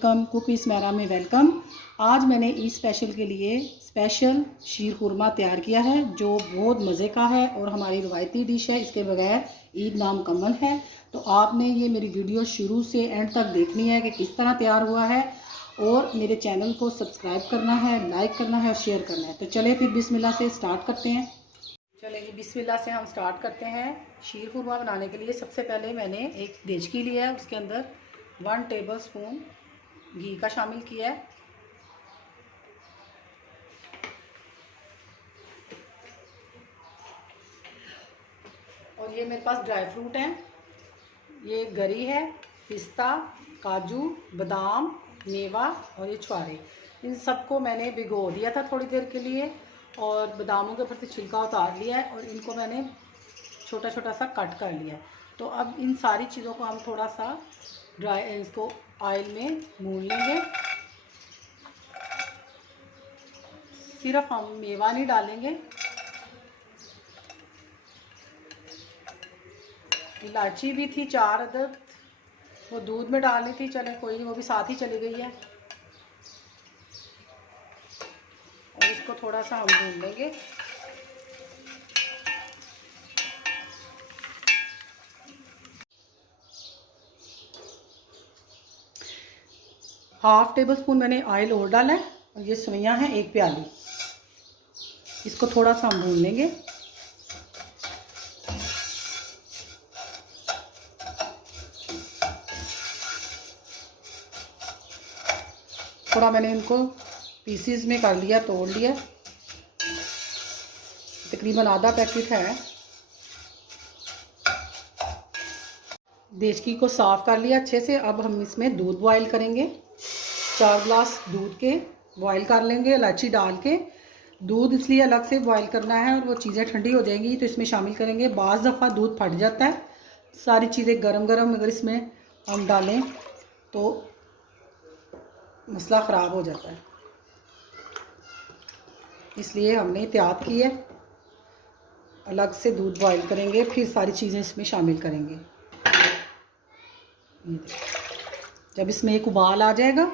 Welcome, cook with Smera में welcome. आज मैंने ईद स्पेशल के लिए स्पेशल शीर खुरमा तैयार किया है जो बहुत मज़े का है और हमारी रवायती डिश है। इसके बगैर ईद नामुकम्मल है। तो आपने ये मेरी वीडियो शुरू से एंड तक देखनी है कि किस तरह तैयार हुआ है और मेरे चैनल को सब्सक्राइब करना है, लाइक करना है और शेयर करना है। तो चले फिर बिस्मिल्लाह से स्टार्ट करते हैं। चले जी, बिस्मिल्लाह से हम स्टार्ट करते हैं। शीर खुरमा बनाने के लिए सबसे पहले मैंने एक देचकी लिया है, उसके अंदर 1 टेबलस्पून घी का शामिल किया है। और ये मेरे पास ड्राई फ्रूट हैं, ये गरी है, पिस्ता, काजू, बादाम, मेवा और ये छुआरे। इन सबको मैंने भिगो दिया था थोड़ी देर के लिए और बादामों के ऊपर से छिलका उतार लिया है और इनको मैंने छोटा छोटा सा कट कर लिया है। तो अब इन सारी चीज़ों को हम थोड़ा सा इसको ऑयल में भून लेंगे। सिर्फ हम मेवा नहीं डालेंगे, इलायची भी थी 4 अदद, वो दूध में डालनी थी, चले कोई नहीं, वो भी साथ ही चली गई है। और इसको थोड़ा सा हम भून लेंगे। हाफ टेबल स्पून मैंने ऑयल और डाला है और ये सवैयाँ हैं 1 प्याली। इसको थोड़ा सा हम भून लेंगे। थोड़ा मैंने इनको पीसीज में कर लिया, तोड़ लिया। तकरीबन आधा पैकेट है। देचकी को साफ़ कर लिया अच्छे से। अब हम इसमें दूध बॉयल करेंगे। 4 गिलास दूध के बॉयल कर लेंगे इलायची डाल के। दूध इसलिए अलग से बॉयल करना है और वो चीज़ें ठंडी हो जाएंगी तो इसमें शामिल करेंगे। बाज़ दफ़ा दूध फट जाता है, सारी चीज़ें गरम गरम अगर इसमें हम डालें तो मसला ख़राब हो जाता है, इसलिए हमने एहतियात की है। अलग से दूध बॉयल करेंगे, फिर सारी चीज़ें इसमें शामिल करेंगे। जब इसमें एक उबाल आ जाएगा,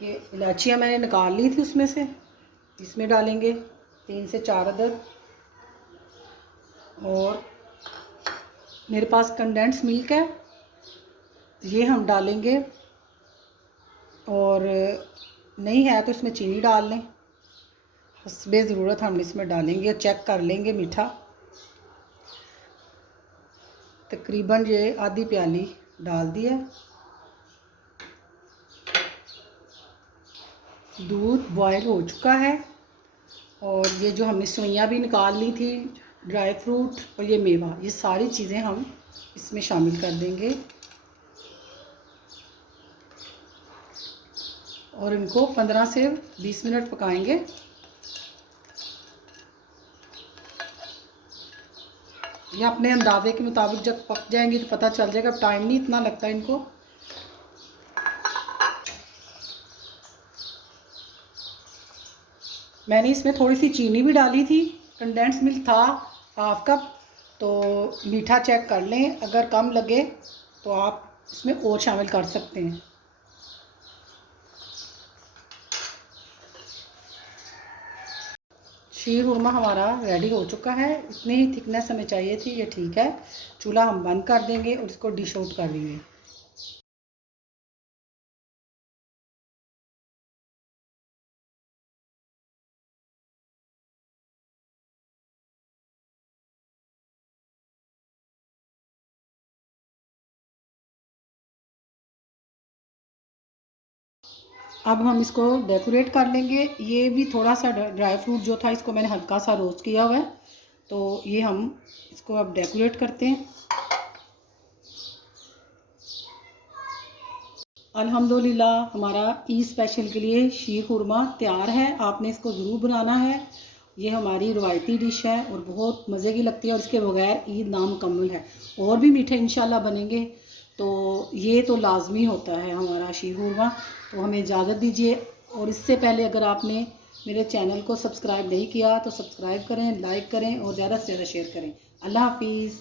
ये इलायचियाँ मैंने निकाल ली थी उसमें से, इसमें डालेंगे 3 से 4 अदद। और मेरे पास कंडेंस मिल्क है, ये हम डालेंगे। और नहीं है तो इसमें चीनी डाल लें, हस्बे ज़रूरत हम इसमें डालेंगे। चेक कर लेंगे मीठा। तकरीबन ये आधी प्याली डाल दिया। दूध बॉयल हो चुका है और ये जो हमने सेवइयाँ भी निकाल ली थी, ड्राई फ्रूट और ये मेवा, ये सारी चीज़ें हम इसमें शामिल कर देंगे और इनको 15 से 20 मिनट पकाएंगे। ये अपने अंदाजे के मुताबिक जब पक जाएंगी तो पता चल जाएगा, टाइम नहीं इतना लगता इनको। मैंने इसमें थोड़ी सी चीनी भी डाली थी, कंडेंस मिल्क था हाफ कप। तो मीठा चेक कर लें, अगर कम लगे तो आप इसमें और शामिल कर सकते हैं। शीर खुरमा हमारा रेडी हो चुका है। इतनी ही थिकनेस हमें चाहिए थी, ये ठीक है। चूल्हा हम बंद कर देंगे और इसको डिश आउट कर देंगे। अब हम इसको डेकोरेट कर लेंगे। ये भी थोड़ा सा ड्राई फ्रूट जो था, इसको मैंने हल्का सा रोस्ट किया हुआ है, तो ये हम इसको अब डेकोरेट करते हैं। अल्हम्दुलिल्लाह हमारा ईद स्पेशल के लिए शीर खुरमा तैयार है। आपने इसको ज़रूर बनाना है। ये हमारी रवायती डिश है और बहुत मज़े की लगती है और इसके बगैर ईद नामुकम्मल है। और भी मीठे इंशाल्लाह बनेंगे, तो ये तो लाजमी होता है हमारा शीर खुरमा। तो हमें इजाज़त दीजिए। और इससे पहले अगर आपने मेरे चैनल को सब्सक्राइब नहीं किया तो सब्सक्राइब करें, लाइक करें और ज़्यादा से ज़्यादा शेयर करें। अल्लाह हाफिज़।